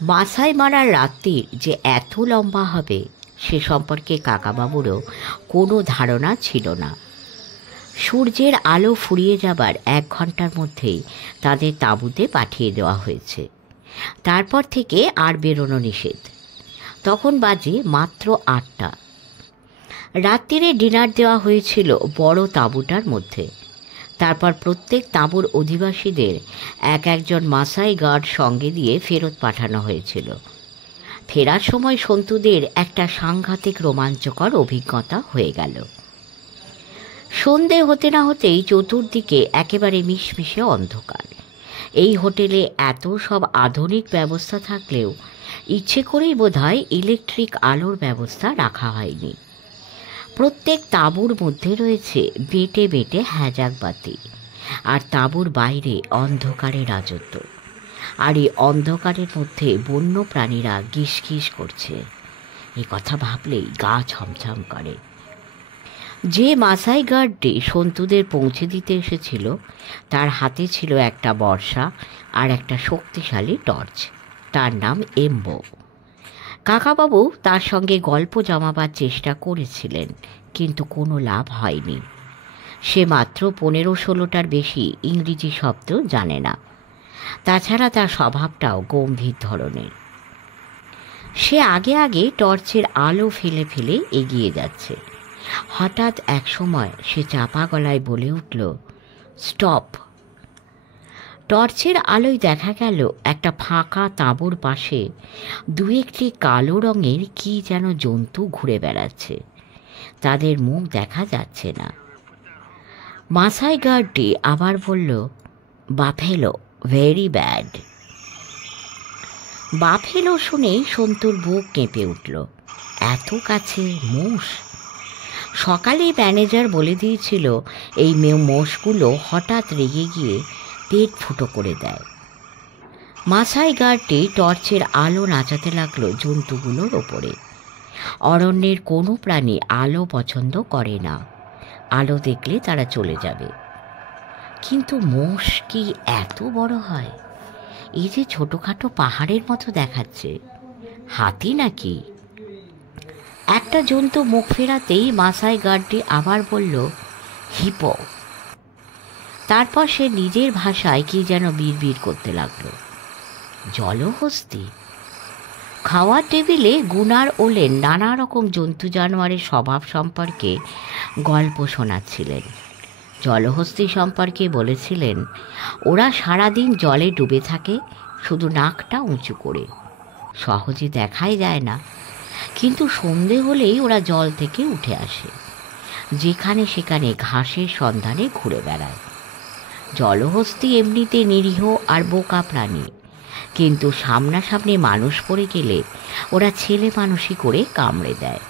মাথায় মারার রাত্রির যে এত লম্বা হবে সে সম্পর্কে কাকাবাবুরও কোনো ধারণা ছিল না। সূর্যের আলো ফুরিয়ে যাবার 1 ঘন্টার মধ্যেই তাদের তাঁবুতে পাঠিয়ে দেওয়া হয়েছে। তারপর থেকে আর বেরোনো নিষেধ। তখন বাজে মাত্র 8টা। রাত্রিরে ডিনার দেওয়া হয়েছিল বড় তাঁবুটার মধ্যে। তারপর প্রত্যেক তাঁবুর অধিবাসীদের একজন মাসাই গার্ড সঙ্গে দিয়ে ফেরত পাঠানো হয়েছিল। ফেরার সময় সন্তুদের একটা সাংঘাতিক রোমাঞ্চকর অভিজ্ঞতা হয়ে গেল। সন্ধে হতে না হতেই চতুর্দিকে একেবারে মিশমিশে অন্ধকার। এই হোটেলে এত সব আধুনিক ব্যবস্থা থাকলেও ইচ্ছে করেই বোধহয় ইলেকট্রিক আলোর ব্যবস্থা রাখা হয়নি। প্রত্যেক তাঁবুর মধ্যে রয়েছে বেটে বেটে হ্যাজাক বাতি, আর তাঁবুর বাইরে অন্ধকারের রাজত্ব। আর এই অন্ধকারের মধ্যে বন্য প্রাণীরা গিসগিস করছে। এই কথা ভাবলেই গা ছমছম করে। যে মাসাই গার্ডটি সন্তুদের পৌঁছে দিতে এসেছিল তার হাতে ছিল একটা বর্শা আর একটা শক্তিশালী টর্চ। তার নাম এম্বো। কাকাবাবু তার সঙ্গে গল্প জমাবার চেষ্টা করেছিলেন, কিন্তু কোনো লাভ হয়নি। সে মাত্র 15-16টার বেশি ইংরেজি শব্দ জানে না। তাছাড়া তার স্বভাবটাও গম্ভীর ধরনের। সে আগে আগে টর্চের আলো ফেলে ফেলে এগিয়ে যাচ্ছে। হঠাৎ এক সময় সে চাপা গলায় বলে উঠল, স্টপ। টর্চের আলোয় দেখা গেল একটা ফাঁকা তাঁবুর পাশে 2-1টি কালো রঙের কি যেন জন্তু ঘুরে বেড়াচ্ছে। তাদের মুখ দেখা যাচ্ছে না। মাসাই গার্ডটি আবার বলল, বাফেলো, ভেরি ব্যাড। বাফেলো শুনেই সন্তুর বুক কেঁপে উঠল। এত কাছে মোষ! সকালেই ম্যানেজার বলে দিয়েছিল এই মোষগুলো হঠাৎ রেগে গিয়ে পেট ফুটো করে দেয়। মাসাই গার্ডটি টর্চের আলো নাচাতে লাগলো জন্তুগুলোর ওপরে। অরণ্যের কোনো প্রাণী আলো পছন্দ করে না। আলো দেখলে তারা চলে যাবে। কিন্তু মোষ কি এত বড় হয়? এই যে ছোটোখাটো পাহাড়ের মতো দেখাচ্ছে, হাতি নাকি? একটা জন্তু মুখ ফেরাতেই মাসাই গার্ডটি আবার বলল, হিপো। তারপর সে নিজের ভাষায় কি যেন বিড়বিড় করতে লাগলো। জলহস্তি। খাওয়ার টেবিলে গুনার ওলেন নানা রকম জন্তু জানোয়ারের স্বভাব সম্পর্কে গল্প শোনাচ্ছিলেন। জলহস্তি সম্পর্কে বলেছিলেন, ওরা সারাদিন জলে ডুবে থাকে, শুধু নাকটা উঁচু করে। সহজে দেখাই যায় না, কিন্তু সন্ধে হলেই ওরা জল থেকে উঠে আসে। যেখানে সেখানে ঘাসের সন্ধানে ঘুরে বেড়ায়। জলহস্তি এমনিতে নিরীহ আর বোকা প্রাণী, কিন্তু সামনাসামনি মানুষ পড়ে গেলে ওরা ছেলে মানুষই করে কামড়ে দেয়।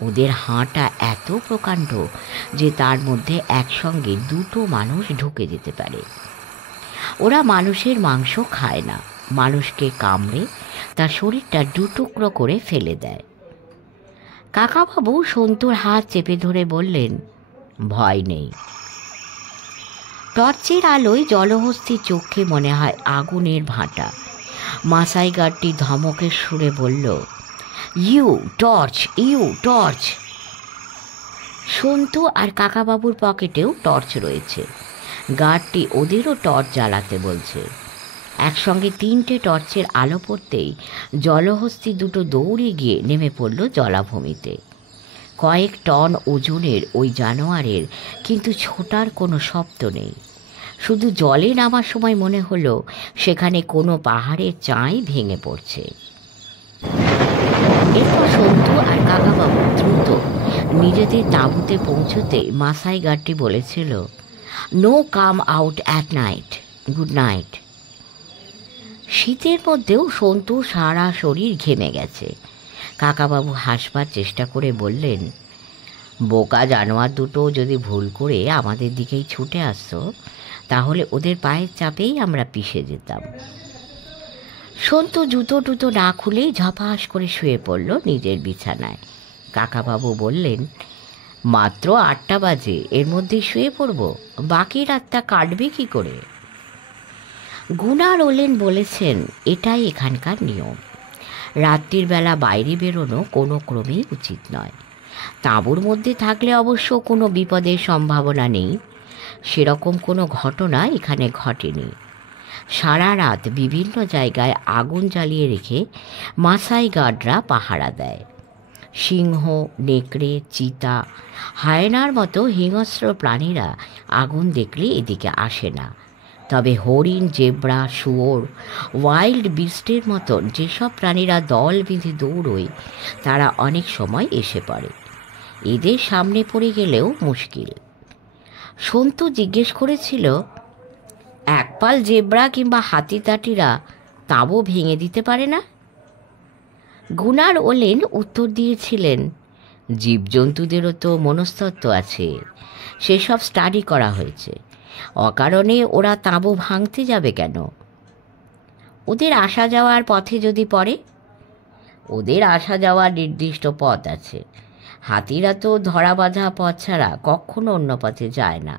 ওদের হাঁটা এত প্রকাণ্ড যে তার মধ্যে একসঙ্গে 2টো মানুষ ঢুকে যেতে পারে। ওরা মানুষের মাংস খায় না, মানুষকে কামড়ে তার শরীরটা 2 টুকরো করে ফেলে দেয়। কাকাবাবু সন্তুর হাত চেপে ধরে বললেন, ভয় নেই। টর্চের আলোয় জলহস্তির চোখে মনে হয় আগুনের ভাঁটা। মাসাই গার্ডটি ধমকের সুরে বলল, you torch, you torch. Santu আর কাকাবাবুর পকেটেও টর্চ রয়েছে। গার্ডটি ওদেরও টর্চ জ্বালাতে বলছে। একসঙ্গে 3টে টর্চের আলো পড়তেই জলহস্তি 2টো দৌড়ে গিয়ে নেমে পড়ল জলাভূমিতে। কয়েক টন ওজনের ওই জানোয়ারের কিন্তু ছোটার কোনো শব্দ নেই। শুধু জলে নামার সময় মনে হলো সেখানে কোনো পাহাড়ের চাঁই ভেঙে পড়ছে। এরপর সন্তু আর কাকাবাবু দ্রুত নিজেদের তাঁবুতে পৌঁছতে মাসাই গার্ডটি বলেছিল, no come out at night, good night. শীতের মধ্যেও সন্তু সারা শরীর ঘেমে গেছে। কাকাবাবু হাসবার চেষ্টা করে বললেন, বোকা জানোয়ার 2টো যদি ভুল করে আমাদের দিকেই ছুটে আসতো তাহলে ওদের পায়ের চাপেই আমরা পিষে যেতাম। সন্তু জুতো টুতো না খুলেই ঝপাস করে শুয়ে পড়ল নিজের বিছানায়। কাকাবাবু বললেন, মাত্র 8টা বাজে, এর মধ্যেই শুয়ে পড়ব, বাকি রাতটা কাটবে কি করে? গুনার ওলেন বলেছেন এটাই এখানকার নিয়ম। রাত্রির বেলা বাইরে বেরোনো কোনো ক্রমেই উচিত নয়। তাঁবুর মধ্যে থাকলে অবশ্য কোনো বিপদের সম্ভাবনা নেই। সেরকম কোনো ঘটনা এখানে ঘটেনি। সারা রাত বিভিন্ন জায়গায় আগুন জ্বালিয়ে রেখে মাসাই গার্ডরা পাহারা দেয়। সিংহ, নেকড়ে, চিতা, হায়নার মতো হিংস্র প্রাণীরা আগুন দেখলে এদিকে আসে না। তবে হরিণ, জেব্রা, শুয়োর, ওয়াইল্ড বিস্টের মতন যেসব প্রাণীরা দল বেঁধে দৌড়োয় তারা অনেক সময় এসে পড়ে। এদের সামনে পড়ে গেলেও মুশকিল। সন্তু জিজ্ঞেস করেছিল, একপাল জেব্রা কিংবা হাতিতাটিরা তাঁবু ভেঙে দিতে পারে না? গুনার ওলেন উত্তর দিয়েছিলেন, জীবজন্তুদেরও তো মনস্তত্ত্ব আছে, সেসব স্টাডি করা হয়েছে। অকারণে ওরা তাঁবু ভাঙতে যাবে কেন? ওদের আসা যাওয়ার পথে যদি পড়ে? ওদের আসা যাওয়ার নির্দিষ্ট পথ আছে। হাতিরা তো ধরা বাঁধা পথ ছাড়া কখনো অন্য পথে যায় না।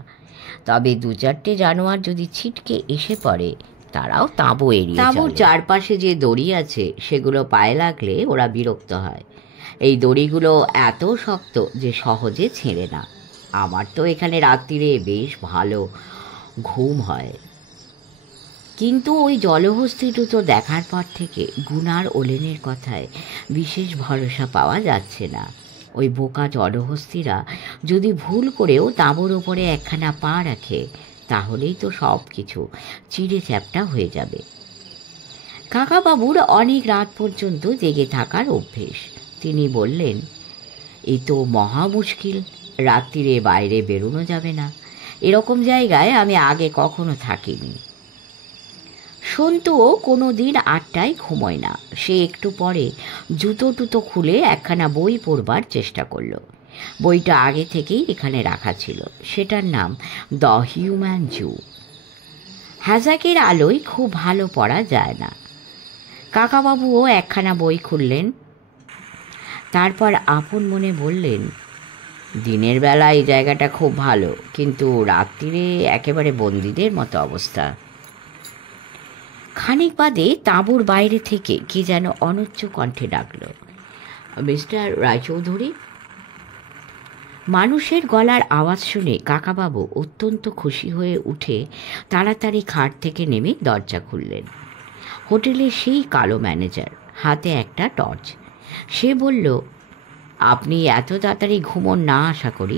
তবে 2-4টে জানোয়ার যদি ছিটকে এসে পড়ে তারাও তাঁবু এড়িয়ে চলে। তাঁবুর চারপাশে যে দড়ি আছে সেগুলো পায়ে লাগলে ওরা বিরক্ত হয়। এই দড়িগুলো এত শক্ত যে সহজে ছেড়ে না। আমার তো এখানে রাত্রিরে বেশ ভালো ঘুম হয়। কিন্তু ওই জলহস্তী দুটো দেখার পর থেকে গুনার ওলেনের কথায় বিশেষ ভরসা পাওয়া যাচ্ছে না। ওই বোকা জলহস্তিরা যদি ভুল করেও তাঁবুর ওপরে একখানা পা রাখে তাহলেই তো সব কিছু চিড়ে চ্যাপ্টা হয়ে যাবে। কাকাবাবুর অনেক রাত পর্যন্ত জেগে থাকার অভ্যেস। তিনি বললেন, এ তো মহা মুশকিল, রাত্রিরে বাইরে বেরোনো যাবে না। এরকম জায়গায় আমি আগে কখনো থাকিনি। সন্তুও কোনো দিন 8টায় ঘুমোয় না। সে একটু পরে জুতো টুতো খুলে একখানা বই পড়বার চেষ্টা করলো। বইটা আগে থেকেই এখানে রাখা ছিল। সেটার নাম দ্য হিউম্যান জু। হ্যাজাকের আলোয় খুব ভালো পড়া যায় না। কাকাবাবুও একখানা বই খুললেন। তারপর আপন মনে বললেন, দিনের বেলা এই জায়গাটা খুব ভালো, কিন্তু রাত্রিরে একেবারে বন্দীদের মতো অবস্থা। খানিক বাদে তাঁবুর বাইরে থেকে কি যেন অনুচ্চ কণ্ঠে ডাকল, মিস্টার রায়চৌধুরী। মানুষের গলার আওয়াজ শুনে কাকাবাবু অত্যন্ত খুশি হয়ে উঠে তাড়াতাড়ি খাট থেকে নেমে দরজা খুললেন। হোটেলের সেই কালো ম্যানেজার, হাতে একটা টর্চ। সে বলল, আপনি এত তাড়াতাড়ি ঘুমোন না আশা করি।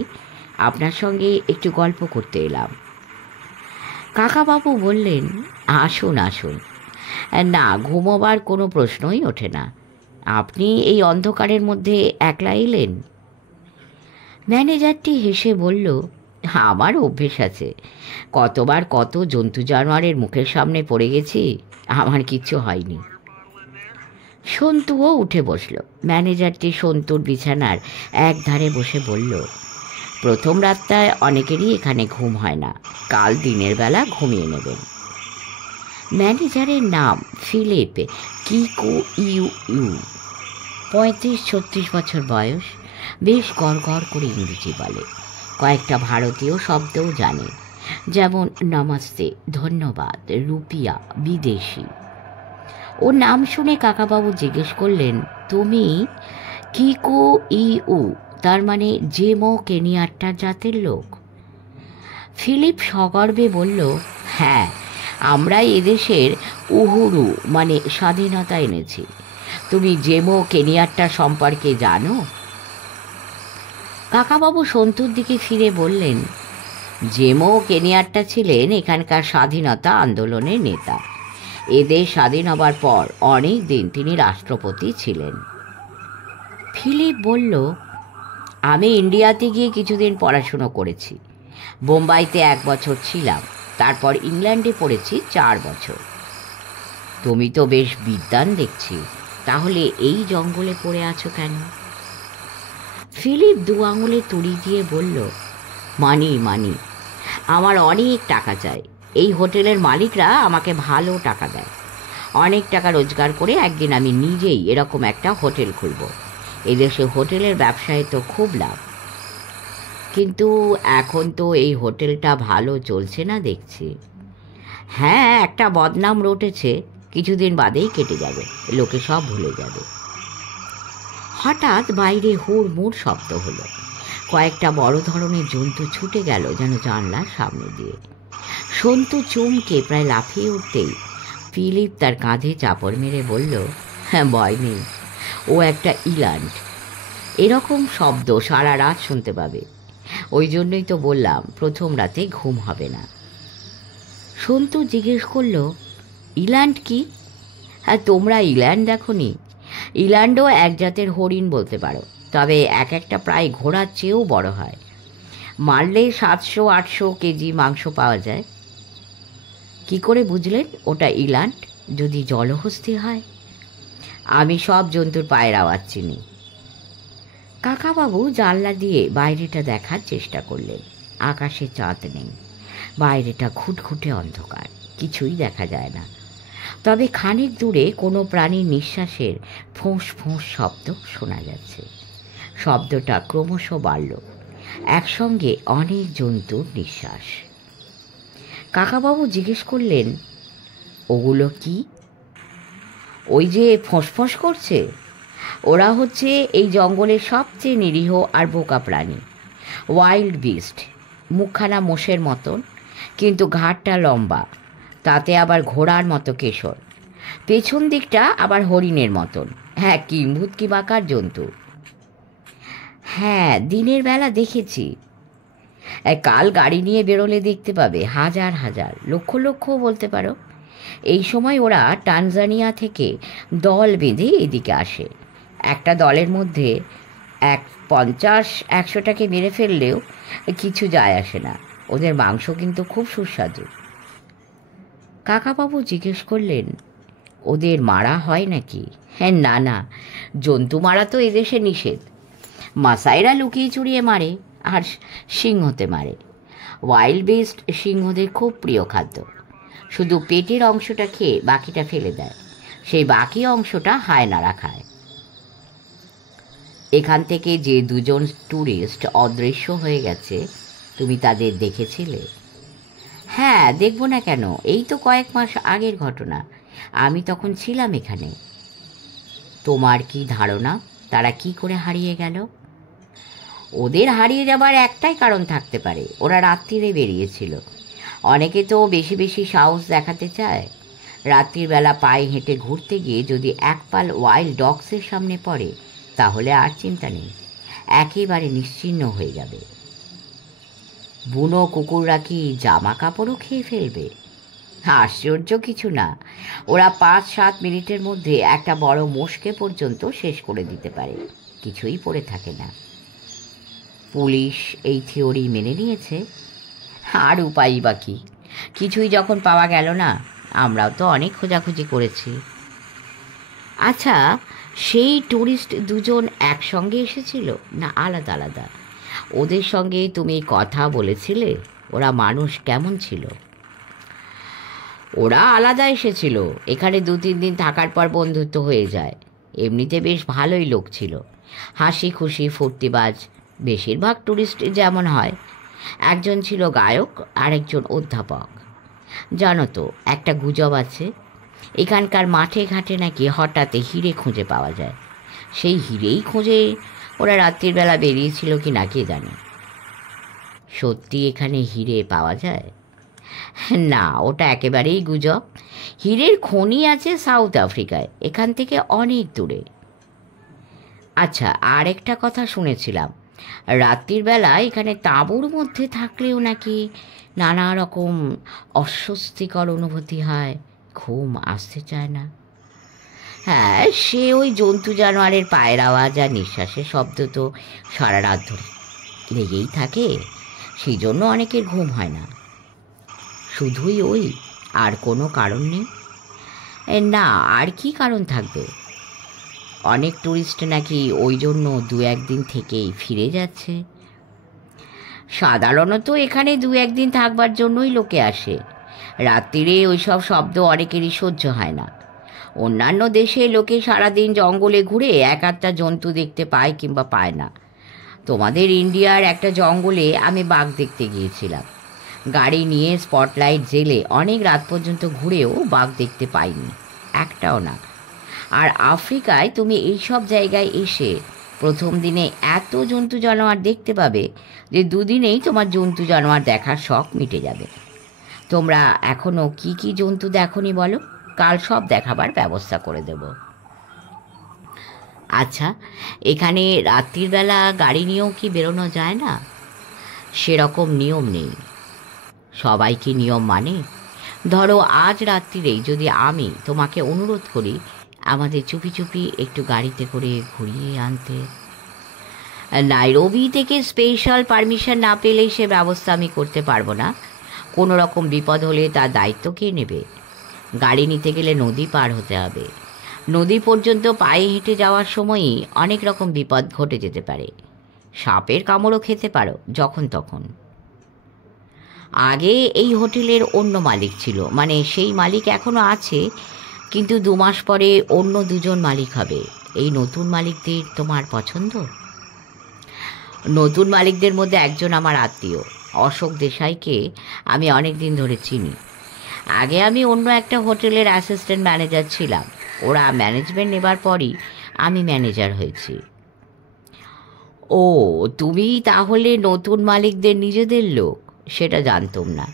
আপনার সঙ্গে একটু গল্প করতে এলাম। কাকাবাবু বললেন, আসুন আসুন। না, ঘুমোবার কোনো প্রশ্নই ওঠে না। আপনি এই অন্ধকারের মধ্যে একলা এলেন? ম্যানেজারটি হেসে বলল, আমার অভ্যেস আছে। কতবার কত জন্তু জানোয়ারের মুখের সামনে পড়ে গেছি, আমার কিচ্ছু হয়নি। সন্তুও উঠে বসল। ম্যানেজারটি সন্তুর বিছানার এক ধারে বসে বলল, প্রথম রাতটায় অনেকেরই এখানে ঘুম হয় না। কাল দিনের বেলা ঘুমিয়ে নেবেন। ম্যানেজারের নাম ফিলিপ কিকো ইউ ইউ। 35-36 বছর বয়স। বেশ গড়গড় করে ইংরেজি বলে। কয়েকটা ভারতীয় শব্দও জানে, যেমন নমস্তে, ধন্যবাদ, রুপিয়া, বিদেশি। ওর নাম শুনে কাকাবাবু জিজ্ঞেস করলেন, তুমি কিকো ইউ, তার মানে জেমো কেনিয়াট্টার জাতের লোক? ফিলিপ সগর্বে বলল, হ্যাঁ, আমরা এদেশের উহুরু মানে স্বাধীনতা এনেছি। তুমি জেমো কেনিয়াট্টা সম্পর্কে জানো? কাকাবাবু সন্তুর দিকে ফিরে বললেন, জেমো কেনিয়াট্টা ছিলেন এখানকার স্বাধীনতা আন্দোলনের নেতা। এদেশ স্বাধীন হবার পর অনেক দিন তিনি রাষ্ট্রপতি ছিলেন। ফিলিপ বলল, আমি ইন্ডিয়াতে গিয়ে কিছুদিন পড়াশুনো করেছি। বোম্বাইতে 1 বছর ছিলাম, তারপর ইংল্যান্ডে পড়েছি 4 বছর। তুমি তো বেশ বিদ্বান দেখছি, তাহলে এই জঙ্গলে পড়ে আছো কেন? ফিলিপ 2 আঙুলে তুড়ি দিয়ে বলল, মানি। আমার অনেক টাকা চাই। এই হোটেলের মালিকরা আমাকে ভালো টাকা দেয়। অনেক টাকা রোজগার করে একদিন আমি নিজেই এরকম একটা হোটেল খুলব। এদেশে হোটেলের ব্যবসায় তো খুব লাভ। কিন্তু এখন তো এই হোটেলটা ভালো চলছে না দেখছি। হ্যাঁ, একটা বদনাম রটেছে, কিছুদিন বাদেই কেটে যাবে, লোকে সব ভুলে যাবে। হঠাৎ বাইরে হুড়মুড় শব্দ হলো। কয়েকটা বড় ধরনের জন্তু ছুটে গেল যেন জানলার সামনে দিয়ে। সন্তু চমকে প্রায় লাফিয়ে উঠতেই ফিলিপ তার কাঁধে চাপড় মেরে বলল, হ্যাঁ, ভয় নেই, ও একটা ইল্যান্ড। এরকম শব্দ সারা রাত শুনতে পাবে। ওই জন্যই তো বললাম প্রথম রাতে ঘুম হবে না। সন্তু জিজ্ঞেস করল, ইল্যান্ড কি? হ্যাঁ, তোমরা ইল্যান্ড দেখোনি? ইল্যান্ডও এক জাতের হরিণ বলতে পারো, তবে এক একটা প্রায় ঘোড়ার চেয়েও বড় হয়। মারলে 700-800 কেজি মাংস পাওয়া যায়। কি করে বুঝলেন ওটা ইল্যান্ড? যদি জলহস্তী হয়। আমি সব জন্তুর পায়ের আওয়াজ চিনি। কাকাবাবু জানলা দিয়ে বাইরেটা দেখার চেষ্টা করলেন। আকাশে চাঁদ নেই, বাইরেটা ঘুটঘুটে অন্ধকার, কিছুই দেখা যায় না। তবে খানিক দূরে কোনো প্রাণীর নিঃশ্বাসের ফোঁস ফোঁস শব্দ শোনা যাচ্ছে। শব্দটা ক্রমশ বাড়ল, একসঙ্গে অনেক জন্তুর নিঃশ্বাস। কাকাবাবু জিজ্ঞেস করলেন, ওগুলো কি? ওই যে ফোঁস করছে, ওরা হচ্ছে এই জঙ্গলের সবচেয়ে নিরীহ আর বোকা প্রাণী, ওয়াইল্ড বিস্ট। মুখখানা মোষের মতন, কিন্তু ঘাড়টা লম্বা, তাতে আবার ঘোড়ার মতো কেশর, পেছন দিকটা আবার হরিণের মতন। হ্যাঁ, কিম্ভূতকি বাঁকার জন্তু। হ্যাঁ, দিনের বেলা দেখেছি। কাল গাড়ি নিয়ে বেরোলে দেখতে পাবে, হাজার হাজার, লক্ষ লক্ষ বলতে পারো। এই সময় ওরা টানজানিয়া থেকে দল বেঁধে এদিকে আসে। একটা দলের মধ্যে 50-100টাকে মেরে ফেললেও কিছু যায় আসে না। ওদের মাংস কিন্তু খুব সুস্বাদু। কাকাবাবু জিজ্ঞেস করলেন, ওদের মারা হয় নাকি? হ্যাঁ, না না, জন্তু মারা তো এদেশে নিষেধ। মাসাইরা লুকিয়ে চুরিয়ে মারে আর সিংহতে মারে। ওয়াইল্ড বেস্ট সিংহদের খুব প্রিয় খাদ্য। শুধু পেটের অংশটা খেয়ে বাকিটা ফেলে দেয়, সেই বাকি অংশটা হায়নারা খায়। এখান থেকে যে 2জন ট্যুরিস্ট অদৃশ্য হয়ে গেছে, তুমি তাদের দেখেছিলে? হ্যাঁ, দেখব না কেন, এই তো কয়েক মাস আগের ঘটনা। আমি তখন ছিলাম এখানে। তোমার কি ধারণা তারা কি করে হারিয়ে গেল? ওদের হারিয়ে যাবার একটাই কারণ থাকতে পারে, ওরা রাত্রিরে বেরিয়েছিল। অনেকে তো বেশি বেশি সাহস দেখাতে চায়। রাত্রির বেলা পায়ে হেঁটে ঘুরতে গিয়ে যদি এক পাল ওয়াইল্ড ডগসের সামনে পড়ে, তাহলে আর চিন্তা নেই, একেবারে নিশ্চিহ্ন হয়ে যাবে। বুনো কুকুররা কি জামা কাপড়ও খেয়ে ফেলবে? আশ্চর্য কিছু না, ওরা 5-7 মিনিটের মধ্যে একটা বড় মোষকে পর্যন্ত শেষ করে দিতে পারে, কিছুই পড়ে থাকে না। পুলিশ এই থিওরি মেনে নিয়েছে। আর উপায়ই বা কি? কিছুই যখন পাওয়া গেল না, আমরাও তো অনেক খোঁজাখুঁজি করেছি। আচ্ছা, সেই ট্যুরিস্ট 2জন একসঙ্গে এসেছিল না আলাদা আলাদা? ওদের সঙ্গে তুমি কথা বলেছিলে? ওরা মানুষ কেমন ছিল? ওরা আলাদা এসেছিল, এখানে 2-3 দিন থাকার পর বন্ধুত্ব হয়ে যায়। এমনিতে বেশ ভালোই লোক ছিল, হাসি খুশি ফুর্তিবাজ, বেশিরভাগ ট্যুরিস্ট যেমন হয়। একজন ছিল গায়ক, আরেকজন অধ্যাপক। জানো তো, একটা গুজব আছে, এখানকার মাঠে ঘাটে নাকি হঠাৎ হিরে খুঁজে পাওয়া যায়। সেই হিরেই খুঁজে ওরা রাত্রির বেলা বেরিয়েছিল কি না কে জানে। সত্যি এখানে হিরে পাওয়া যায়? না, ওটা একেবারেই গুজব। হীরের খনি আছে সাউথ আফ্রিকায়, এখান থেকে অনেক দূরে। আচ্ছা, আর একটা কথা শুনেছিলাম, রাত্রির বেলা এখানে তাঁবুর মধ্যে থাকলেও নাকি নানা রকম অস্বস্তিকর অনুভূতি হয়, ঘুম আসতে চায় না। হ্যাঁ, সে ওই জন্তু জানোয়ারের পায়ের আওয়াজ আর নিঃশ্বাসের শব্দ তো সারা রাত ধরে লেগেই থাকে, সেই জন্য অনেকের ঘুম হয় না। শুধুই ওই, আর কোনো কারণ নেই? না, আর কি কারণ থাকবে? অনেক ট্যুরিস্ট নাকি ওই জন্য 2-1 দিন থেকেই ফিরে যাচ্ছে। সাধারণত এখানে 2-1 দিন থাকবার জন্যই লোকে আসে। রাত্রিরে ওইসব শব্দ অনেকেরই সহ্য হয় না। অন্যান্য দেশে লোকে সারাদিন জঙ্গলে ঘুরে 1-8টা জন্তু দেখতে পায় কিংবা পায় না। তোমাদের ইন্ডিয়ার একটা জঙ্গলে আমি বাঘ দেখতে গিয়েছিলাম। গাড়ি নিয়ে স্পটলাইট জেলে অনেক রাত পর্যন্ত ঘুরেও বাঘ দেখতে পাইনি, একটাও না। আর আফ্রিকায় তুমি এইসব জায়গায় এসে প্রথম দিনে এত জন্তু জানোয়ার দেখতে পাবে যে দুদিনেই তোমার জন্তু জানোয়ার দেখার শখ মিটে যাবে। তোমরা এখনও কি কি জন্তু দেখোনি বলো, কাল সব দেখাবার ব্যবস্থা করে দেব। আচ্ছা, এখানে রাত্রির বেলা গাড়ি নিয়েও কি বেরোনো যায় না? সেরকম নিয়ম নেই। সবাই কি নিয়ম মানে? ধরো আজ রাত্রিরেই যদি আমি তোমাকে অনুরোধ করি আমাদের চুপি চুপি একটু গাড়িতে করে ঘুরিয়ে আনতে, নাইরোবি থেকে স্পেশাল পারমিশন না পেলেই সে ব্যবস্থা আমি করতে পারবো না। কোনো রকম বিপদ হলে তার দায়িত্ব কে নেবে? গাড়ি নিতে গেলে নদী পার হতে হবে। নদী পর্যন্ত পায়ে হেঁটে যাওয়ার সময়ই অনেক রকম বিপদ ঘটে যেতে পারে। সাপের কামড়ও খেতে পারো যখন তখন। আগে এই হোটেলের অন্য মালিক ছিল, মানে সেই মালিক এখনও আছে, কিন্তু 2 মাস পরে অন্য 2জন মালিক হবে। এই নতুন মালিকদের তোমার পছন্দ? নতুন মালিকদের মধ্যে একজন আমার আত্মীয়, অশোক দেশাইকে আমি অনেক দিন ধরে চিনি। আগে আমি অন্য একটা হোটেলের অ্যাসিস্ট্যান্ট ম্যানেজার ছিলাম, ওরা ম্যানেজমেন্ট নেবার পরই আমি ম্যানেজার হয়েছি। ও, তুমি তাহলে নতুন মালিকদের নিজেদের লোক? সেটা জানতাম না।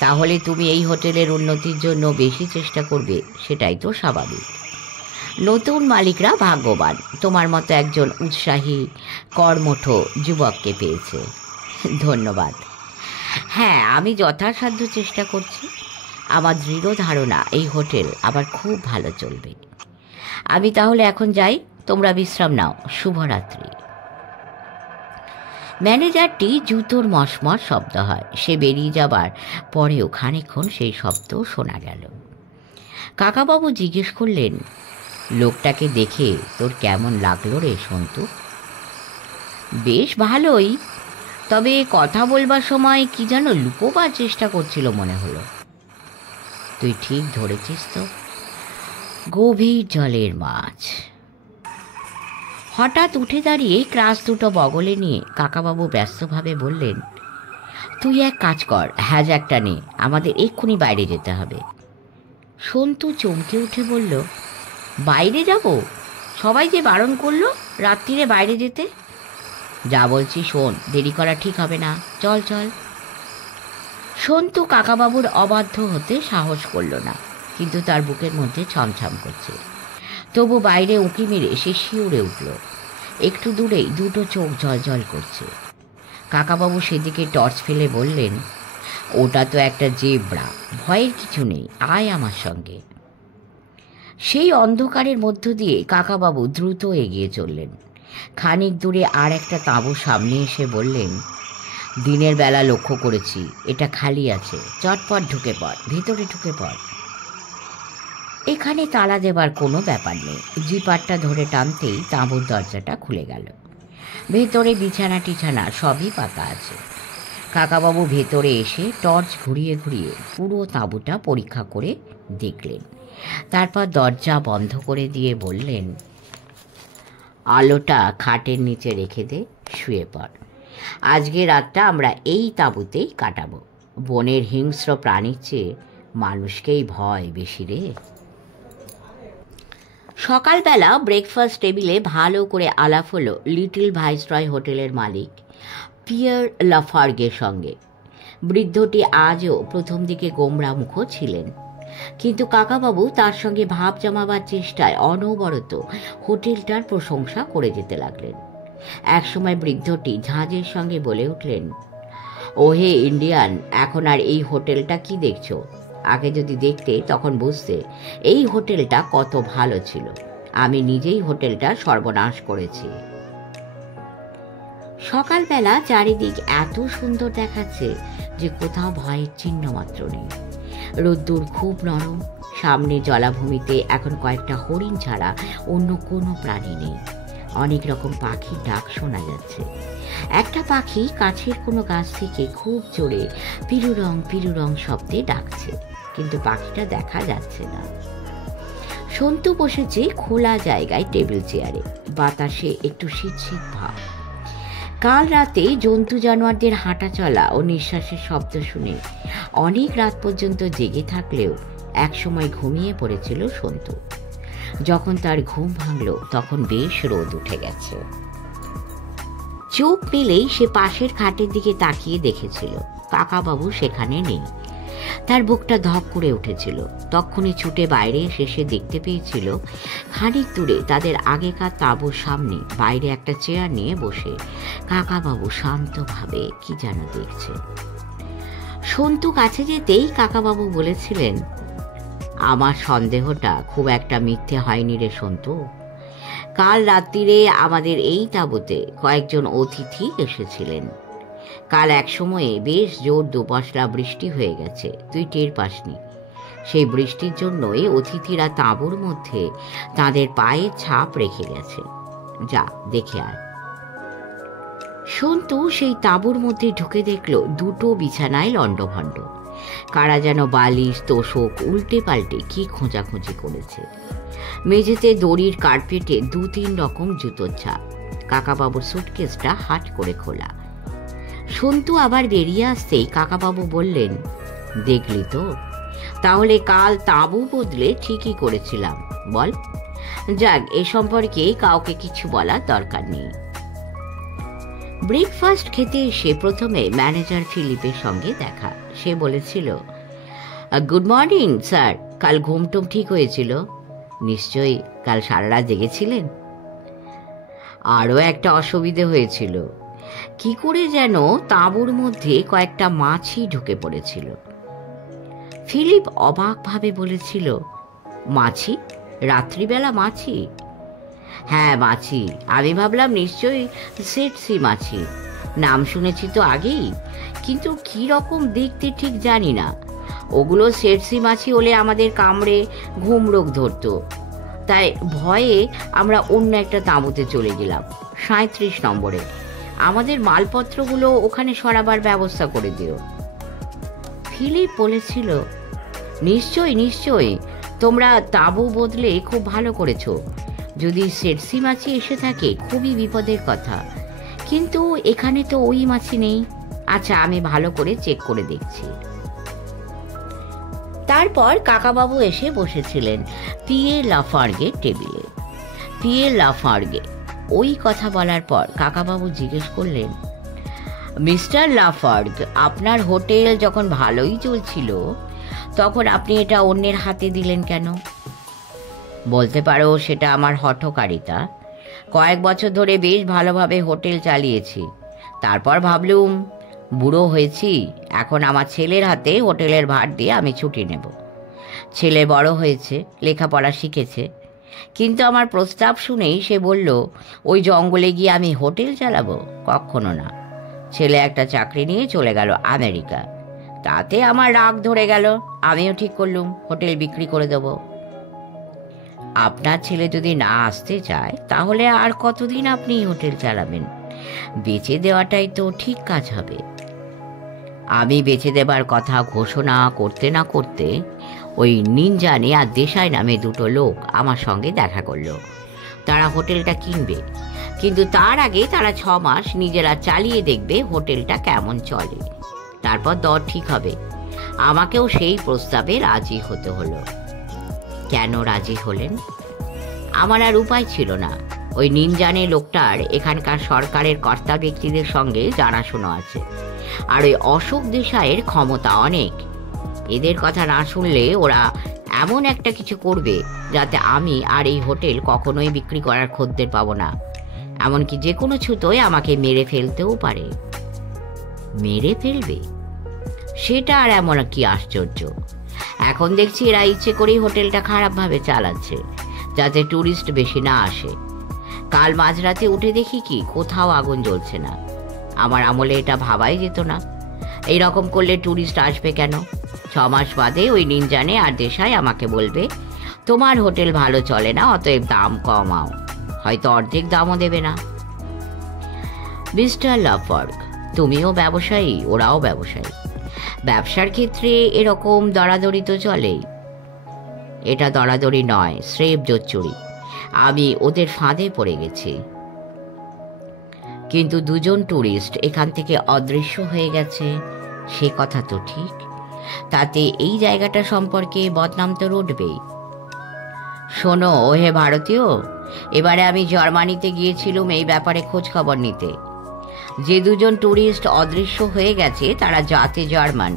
তাহলে তুমি এই হোটেলের উন্নতির জন্য বেশি চেষ্টা করবে, সেটাই তো স্বাভাবিক। নতুন মালিকরা ভাগ্যবান তোমার মতো একজন উৎসাহী কর্মঠ যুবককে পেয়েছে। ধন্যবাদ। হ্যাঁ, আমি যথাসাধ্য চেষ্টা করছি। আমার দৃঢ় ধারণা এই হোটেল আবার খুব ভালো চলবে। আমি তাহলে এখন যাই, তোমরা বিশ্রাম নাও। শুভরাত্রি। ম্যানেজারটি জুতোর মশমশ শব্দ হয়। সে বেরিয়ে যাবার পরেও খানিকক্ষণ সেই শব্দ শোনা গেল। কাকাবাবু জিজ্ঞেস করলেন, লোকটাকে দেখে তোর কেমন লাগলো রে সন্তু? বেশ ভালোই, তবে কথা বলবার সময় কি যেন লুকোবার চেষ্টা করছিল মনে হলো। তুই ঠিক ধরেছিস তো, গভীর জলের মাছ। হঠাৎ উঠে দাঁড়িয়ে ক্রাস দুটো বগলে নিয়ে কাকাবাবু ব্যস্তভাবে বললেন, তুই এক কাজ কর, হ্যাজাকটা নে, আমাদের এক্ষুনি বাইরে যেতে হবে। সন্তু চমকে উঠে বলল, বাইরে যাব? সবাই যে বারণ করলো রাত্রিরে বাইরে যেতে। যা বলছি শোন, দেরি করা ঠিক হবে না, চল চল। সন্তু কাকাবাবুর অবাধ্য হতে সাহস করল না, কিন্তু তার বুকের মধ্যে ছমছম করছে। তবু বাইরে উঁকি মেরে সে শিউরে উঠল। একটু দূরেই দুটো চোখ জল করছে। কাকাবাবু সেদিকে টর্চ ফেলে বললেন, ওটা তো একটা জেব্রা, ভয়ের কিছু নেই, আয় আমার সঙ্গে। সেই অন্ধকারের মধ্য দিয়ে কাকাবাবু দ্রুত এগিয়ে চললেন। খানিক দূরে আর একটা তাঁবু সামনে এসে বললেন, দিনের বেলা লক্ষ্য করেছি এটা খালি আছে, চটপট ঢুকে পড়, ভিতরে ঢুকে পড়। এখানে তালা দেবার কোনো ব্যাপার নেই। জিপারটা ধরে টানতেই তাঁবুর দরজাটা খুলে গেল। ভেতরে বিছানা টিছানা সবই পাতা আছে। কাকাবাবু ভেতরে এসে টর্চ ঘুরিয়ে ঘুরিয়ে পুরো তাঁবুটা পরীক্ষা করে দেখলেন। তারপর দরজা বন্ধ করে দিয়ে বললেন, আলোটা খাটের নিচে রেখে দে, শুয়ে পড়। আজকে রাতটা আমরা এই তাঁবুতেই কাটাবো। বনের হিংস্র প্রাণীর চেয়ে মানুষকেই ভয় বেশি রে। সকালবেলা ব্রেকফাস্ট টেবিলে ভালো করে আলাপ হলো লিটল ভাইসরয় হোটেলের মালিক পিয়ার লাফার্গের সঙ্গে। বৃদ্ধটি আজও প্রথম দিকে গোমরা মুখ ছিলেন, কিন্তু কাকাবাবু তার সঙ্গে ভাব জমাবার চেষ্টায় অনবরত হোটেলটার প্রশংসা করে যেতে লাগলেন। একসময় বৃদ্ধটি ঝাঁঝের সঙ্গে বলে উঠলেন, ওহে ইন্ডিয়ান, এখন আর এই হোটেলটা কি দেখছো? আগে যদি দেখতে তখন বুঝতে এই হোটেলটা কত ভালো ছিল। আমি নিজেই হোটেলটা সর্বনাশ করেছি। সকালবেলা চারিদিক এত সুন্দর দেখাচ্ছে যে কোথাও ভয়ের চিহ্ন মাত্র নেই। রোদ্দুর খুব নরম। সামনে জলাভূমিতে এখন কয়েকটা হরিণ ছাড়া অন্য কোনো প্রাণী নেই। অনেক রকম পাখির ডাক শোনা যাচ্ছে। একটা পাখি কাছের কোনো গাছ থেকে খুব জোরে পিরুরং পিরুরং শব্দে ডাকছে, কিন্তু পাখিটা দেখা যাচ্ছে না। সন্তু বসেছে খোলা জায়গায় টেবিল চেয়ারে, বাতাসে একটু শীত শীত ভাব। কাল রাতে জন্তু জানোয়ারদের হাঁটা চলা ও নিঃশ্বাসের শব্দ শুনে অনেক রাত পর্যন্ত জেগে থাকলেও একসময় ঘুমিয়ে পড়েছিল সন্তু। যখন তার ঘুম ভাঙল তখন বেশ রোদ উঠে গেছে। চোখ মেলেই সে পাশের খাটের দিকে তাকিয়ে দেখেছিল কাকাবাবু সেখানে নেই। তার বুকটা ধক করে উঠেছিল। তখনই ছুটে বাইরে এসে সে দেখতে পেয়েছিল খানিক দূরে তাদের আগেকার তাঁবুর সামনে বাইরে একটা চেয়ার নিয়ে বসে কাকাবাবু শান্তভাবে কি যেন দেখছে। সন্তু কাছে যেতেই কাকাবাবু বলেছিলেন, আমার সন্দেহটা খুব একটা মিথ্যে হয়নি রে সন্তু। কাল রাত্রিরে আমাদের এই তাঁবুতে কয়েকজন অতিথি এসেছিলেন। কাল এক সময়ে বেশ জোর দুপশলা বৃষ্টি হয়ে গেছে, তুই টের পাসনি। সেই বৃষ্টির জন্যই অতিথিরা তাঁবুর মধ্যে তাদের পায়ের ছাপ রেখে গেছে। যা দেখে আয়। সন্তু সেই তাঁবুর মধ্যে ঢুকে দেখল দুটো বিছানায় লণ্ডভণ্ড। কারা যেন বালিশ তোষক উল্টে পাল্টে কি খোঁজাখুঁজি করেছে। মেঝেতে দড়ির কার্পেটে 2-3 রকম জুতোর ছাপ। কাকাবাবুর সুটকেসটা হাট করে খোলা। সন্তু আবার বেরিয়ে আসতেই কাকাবাবু বললেন, দেখলি তো, তাহলে কাল তাঁবু বদলে ঠিকই করেছিলাম। বল, যাক, এ সম্পর্কে কাউকে কিছু বলার দরকার নেই। ব্রেকফাস্ট খেতে এসে প্রথমে ম্যানেজার ফিলিপের সঙ্গে দেখা। সে বলেছিল, গুড মর্নিং স্যার, কাল ঘুমটুম ঠিক হয়েছিল? নিশ্চয়ই। কাল সারা রাত জেগেছিলেন? আরও একটা অসুবিধে হয়েছিল। কি করে যেন তাঁবুর মধ্যে কয়েকটা মাছি ঢুকে পড়েছিল। ফিলিপ অবাকভাবে বলেছিল, মাছি? রাত্রিবেলা মাছি? হ্যাঁ, মাছি। আমি ভাবলাম নিশ্চয়ই সেটসি মাছি। নাম শুনেছি তো আগেই, কিন্তু কি রকম দেখতে ঠিক জানি না। ওগুলো সেটসি মাছি হলে আমাদের কামড়ে ঘুম রোগ ধরত। তাই ভয়ে আমরা অন্য একটা তাঁবুতে চলে গেলাম, 37 নম্বরে। আমাদের মালপত্রগুলো ওখানে সরাবার ব্যবস্থা করে দিও। ফিলিপ বলেছিল, নিশ্চয়ই নিশ্চয়ই, তোমরা তাঁবু বদলে খুব ভালো করেছো। যদি সেটসি মাছি এসে থাকে খুবই বিপদের কথা, কিন্তু এখানে তো ওই মাছি নেই। আচ্ছা, আমি ভালো করে চেক করে দেখছি। তারপর কাকাবাবু এসে বসেছিলেন পিয়ে লাফার্গের টেবিলে। পিয়ে লাফার্গে ওই কথা বলার পর কাকাবাবু জিজ্ঞেস করলেন, মিস্টার লাফার্গ, আপনার হোটেল যখন ভালোই চলছিল তখন আপনি এটা অন্যের হাতে দিলেন কেন? বলতে পারো সেটা আমার হঠকারিতা। কয়েক বছর ধরে বেশ ভালোভাবে হোটেল চালিয়েছি। তারপর ভাবলুম, বুড়ো হয়েছি, এখন আমার ছেলের হাতে হোটেলের ভার দিয়ে আমি ছুটি নেব। ছেলে বড় হয়েছে, লেখাপড়া শিখেছে, কিন্তু আমার প্রস্তাব শুনেই সে বলল, ওই জঙ্গলে গিয়ে আমি হোটেল চালাবো? কখনো না। ছেলে একটা চাকরি নিয়ে চলে গেল আমেরিকা। তাতে আমার রাগ ধরে গেল। আমিও ঠিক করলুম হোটেল বিক্রি করে দেব। আপনার ছেলে যদি না আসতে চায় তাহলে আর কতদিন আপনি হোটেল চালাবেন? বেচে দেওয়াটাই তো ঠিক কাজ হবে। আমি বেচে দেবার কথা ঘোষণা করতে না করতে ওই নিনজানে আর দেশাই নামে দুটো লোক আমার সঙ্গে দেখা করলো। তারা হোটেলটা কিনবে, কিন্তু তার আগে তারা 6 মাস নিজেরা চালিয়ে দেখবে হোটেলটা কেমন চলে। তারপর দর ঠিক হবে। আমাকেও সেই প্রস্তাবে রাজি হতে হলো। কেন রাজি হলেন? আমার আর উপায় ছিল না। ওই নিনজানে লোকটার এখানকার সরকারের কর্তা ব্যক্তিদের সঙ্গে জানাশোনা আছে, আর ওই অশোক দেশাইয়ের ক্ষমতা অনেক। এদের কথা না শুনলে ওরা এমন একটা কিছু করবে যাতে আমি আর এই হোটেল কখনোই বিক্রি করার খদ্দের পাবো না। এমনকি যে কোনো ছুতোয় আমাকে মেরে ফেলতেও পারে। মেরে ফেলবে? সেটা আর এমন কি আশ্চর্য। এখন দেখছি এরা ইচ্ছে করেই হোটেলটা খারাপভাবে চালাচ্ছে যাতে ট্যুরিস্ট বেশি না আসে। কাল মাঝরাতে উঠে দেখি কি কোথাও আগুন জ্বলছে না। আমার আমলে এটা ভাবাই যেত না। এই রকম করলে ট্যুরিস্ট আসবে কেন? 6 মাস বাদে ওই নিনজানে আর দেশাই আমাকে বলবে, তোমার হোটেল ভালো চলে না, অতএব দাম কমাও। হয়তো অর্ধেক দামও দেবে না। মিস্টার লাফার্গ, তুমিও ব্যবসায়ী, ওরাও ব্যবসায়ী। ব্যবসার ক্ষেত্রে এরকম দরাদরি তো চলেই। এটা দরাদরি নয়, স্রেফ জোচ্চুরি। আমি ওদের ফাঁদে পড়ে গেছি। কিন্তু দুজন ট্যুরিস্ট এখান থেকে অদৃশ্য হয়ে গেছে, সে কথা তো ঠিক। তাতে এই জায়গাটা সম্পর্কে বদনাম তো রটবেই। শোনো হে ভারতীয়, এবারে আমি জার্মানিতে গিয়েছিলাম এই ব্যাপারে খোঁজ খবর নিতে। যে দুজন ট্যুরিস্ট অদৃশ্য হয়ে গেছে তারা জাতে জার্মান,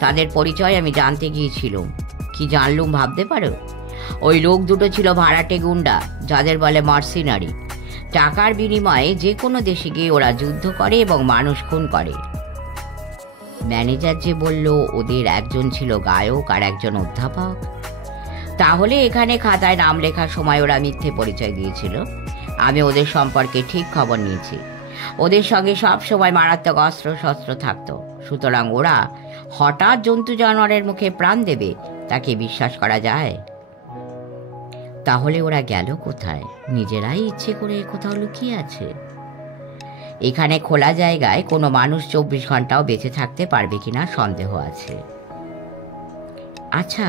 তাদের পরিচয় আমি জানতে গিয়েছিলাম। কি জানলুম ভাবতে পারো? ওই লোক দুটো ছিল ভাড়াটে গুন্ডা, যাদের বলে মার্সিনারি। টাকার বিনিময়ে যে কোনো দেশে গিয়ে ওরা যুদ্ধ করে এবং মানুষ খুন করে। ম্যানেজার যে বলল ওদের একজন ছিল গায়ক আর একজন অধ্যাপক। তাহলে এখানে খাতায় নাম লেখার সময় ওরা মিথ্যে পরিচয় দিয়েছিল। আমি ওদের সম্পর্কে ঠিক খবর নিয়েছি। ওদের সঙ্গে সব সময় মারাত্মক অস্ত্র শস্ত্র থাকতো, সুতরাং ওরা হঠাৎ জন্তু জানোয়ারের মুখে প্রাণ দেবে তাকে বিশ্বাস করা যায়? তাহলে ওরা গেল কোথায়? নিজেরাই ইচ্ছে করে কোথাও লুকিয়ে আছে। এখানে খোলা জায়গায় কোনো মানুষ 24 ঘন্টাও বেঁচে থাকতে পারবে কিনা সন্দেহ আছে। আচ্ছা,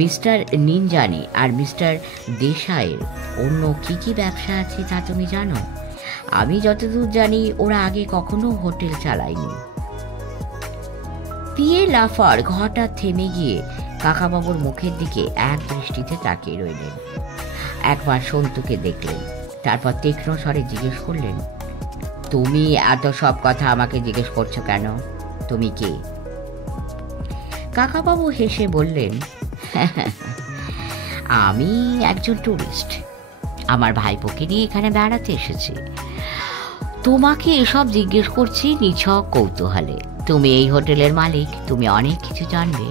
মিস্টার নিনজানি আর মিস্টার দেশাইয়ের অন্য কি কি ব্যবসা আছে তা তুমি জানো? আমি যতদূর জানি ওরা আগে কখনো হোটেল চালায়নি। পিয়ে লাফার হঠাৎ থেমে গিয়ে কাকাবাবুর মুখের দিকে এক দৃষ্টিতে তাকিয়ে রইলেন। একবার সন্তুকে দেখলেন, তারপর তীক্ষ্ণ স্বরে জিজ্ঞেস করলেন, তুমি এত সব কথা আমাকে জিজ্ঞেস করছো কেন? তুমি কে? কাকাবাবু হেসে বললেন, আমি একজন ট্যুরিস্ট। আমার ভাইপোকে নিয়ে এখানে বেড়াতে এসেছি। তোমাকে এসব জিজ্ঞেস করছি নিছক কৌতূহলে। তুমি এই হোটেলের মালিক, তুমি অনেক কিছু জানবে।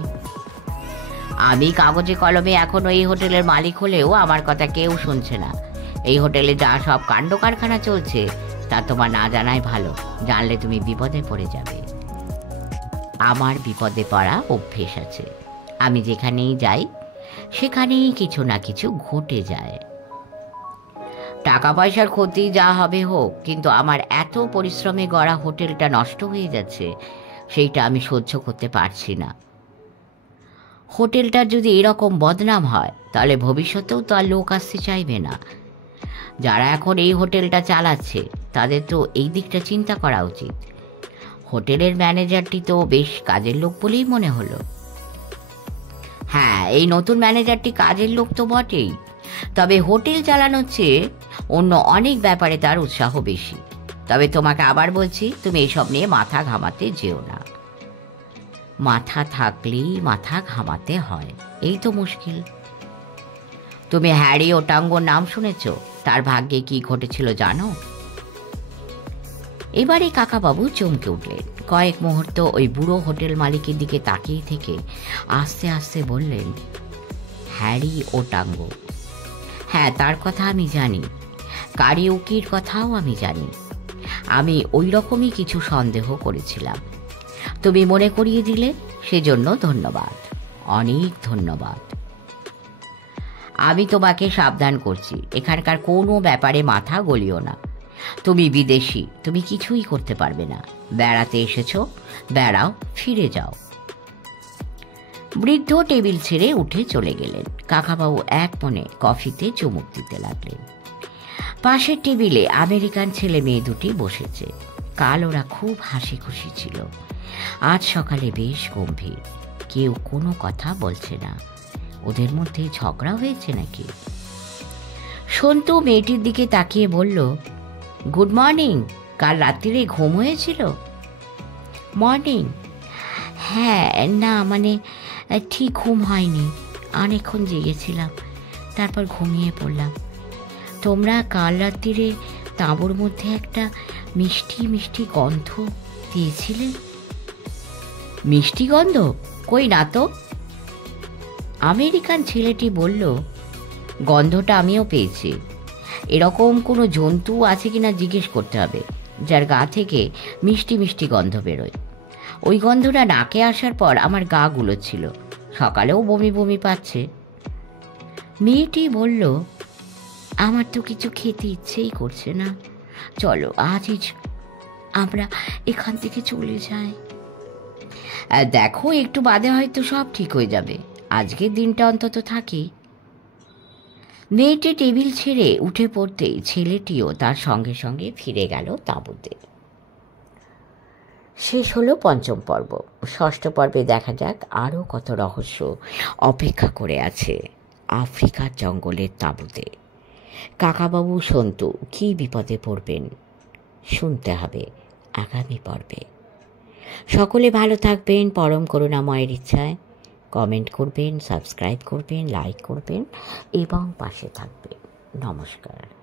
আমি কাগজে কলমে এখনো এই হোটেলের মালিক হলেও আমার কথা কেউ শুনছে না। এই হোটেলে যা সব কাণ্ড কারখানা চলছে তা তোমার না জানাই ভালো, জানলে তুমি বিপদে পড়ে যাবে। আমার বিপদে পড়া অভ্যেস আছে। আমি যেখানেই যাই সেখানেই কিছু না কিছু ঘটে যায়। টাকা পয়সার ক্ষতি যা হবে হোক, কিন্তু আমার এত পরিশ্রমে গড়া হোটেলটা নষ্ট হয়ে যাচ্ছে, সেইটা আমি সহ্য করতে পারছি না। হোটেলটার যদি এরকম বদনাম হয় তাহলে ভবিষ্যতেও তো আর লোক আসতে চাইবে না। যারা এখন এই হোটেলটা চালাচ্ছে তাদের তো এই দিকটা চিন্তা করা উচিত। হোটেলের ম্যানেজারটি তো বেশ কাজের লোক বলেই মনে হলো। হ্যাঁ, এই নতুন ম্যানেজারটি কাজের লোক তো বটেই, তবে হোটেল চালানোর চেয়ে অন্য অনেক ব্যাপারে তার উৎসাহ বেশি। তবে তোমাকে আবার বলছি, তুমি এসব নিয়ে মাথা ঘামাতে যেও না। মাথা থাকলেই মাথা ঘামাতে হয়, এই তো মুশকিল। তুমি হ্যারি ওটাঙ্গোর নাম শুনেছ? তার ভাগ্যে কি ঘটেছিল জানো? এবারে কাকাবাবু চমকে উঠলেন। কয়েক মুহূর্ত ওই বুড়ো হোটেল মালিকের দিকে তাকিয়ে থেকে আস্তে আস্তে বললেন, হ্যারি ওটাঙ্গো? হ্যাঁ, তার কথা আমি জানি। কারিউকির কথাও আমি জানি। আমি ওই রকমই কিছু সন্দেহ করেছিলাম। তুমি মনে করিয়ে দিলে, সেজন্য ধন্যবাদ, অনেক ধন্যবাদ। আমি তোমাকে সাবধান করছি, এখানকার কোনো ব্যাপারে মাথা গলিও না। তুমি বিদেশি, তুমি কিছুই করতে পারবে না। বেড়াতে এসেছো, বেড়াও, ফিরে যাও। বৃদ্ধ টেবিল ছেড়ে উঠে চলে গেলেন। কাকাবাবু এক মনে কফিতে চুমুক দিতে লাগলেন। পাশের টেবিলে আমেরিকান ছেলে মেয়ে দুটি বসেছে। কাল ওরা খুব হাসি খুশি ছিল, আজ সকালে বেশ গম্ভীর। কেউ কোনো কথা বলছে না। ওদের মধ্যে ঝগড়া হয়েছে নাকি? সন্তু মেয়েটির দিকে তাকিয়ে বলল, গুড মর্নিং। কাল রাত্রিরে ঘুম হয়েছিল? মর্নিং? হ্যাঁ, না মানে ঠিক ঘুম হয়নি, অনেকক্ষণ জেগেছিলাম, তারপর ঘুমিয়ে পড়লাম। তোমরা কাল রাত্রিরে তাঁবুর মধ্যে একটা মিষ্টি মিষ্টি গন্ধ দিয়েছিলে। মিষ্টি গন্ধ? কই না তো। আমেরিকান ছেলেটি বলল, গন্ধটা আমিও পেয়েছি। এরকম কোনো জন্তু আছে কিনা জিজ্ঞেস করতে হবে, যার গা থেকে মিষ্টি মিষ্টি গন্ধ বেরোয়। ওই গন্ধটা নাকে আসার পর আমার গা গুলোচ্ছিল, সকালেও বমি বমি পাচ্ছে। মেয়েটি বলল, আমার তো কিছু খেতে ইচ্ছেই করছে না, চলো আজই আমরা এখান থেকে চলে যাই। দেখো, একটু বাদে হয়তো সব ঠিক হয়ে যাবে, আজকের দিনটা অন্তত থাকি। মেয়েটি টেবিল ছেড়ে উঠে পড়তেই ছেলেটিও তার সঙ্গে সঙ্গে ফিরে গেল তাঁবুতে। শেষ হলো পঞ্চম পর্ব। ষষ্ঠ পর্বে দেখা যাক আরও কত রহস্য অপেক্ষা করে আছে আফ্রিকার জঙ্গলের তাঁবুতে। কাকাবাবু সন্তু কী বিপদে পড়বেন শুনতে হবে আগামী পর্বে। সকলে ভালো থাকবেন পরম করুণাময়ের ইচ্ছায়। কমেন্ট করবেন, সাবস্ক্রাইব করবেন, লাইক করবেন এবং পাশে থাকবেন। নমস্কার।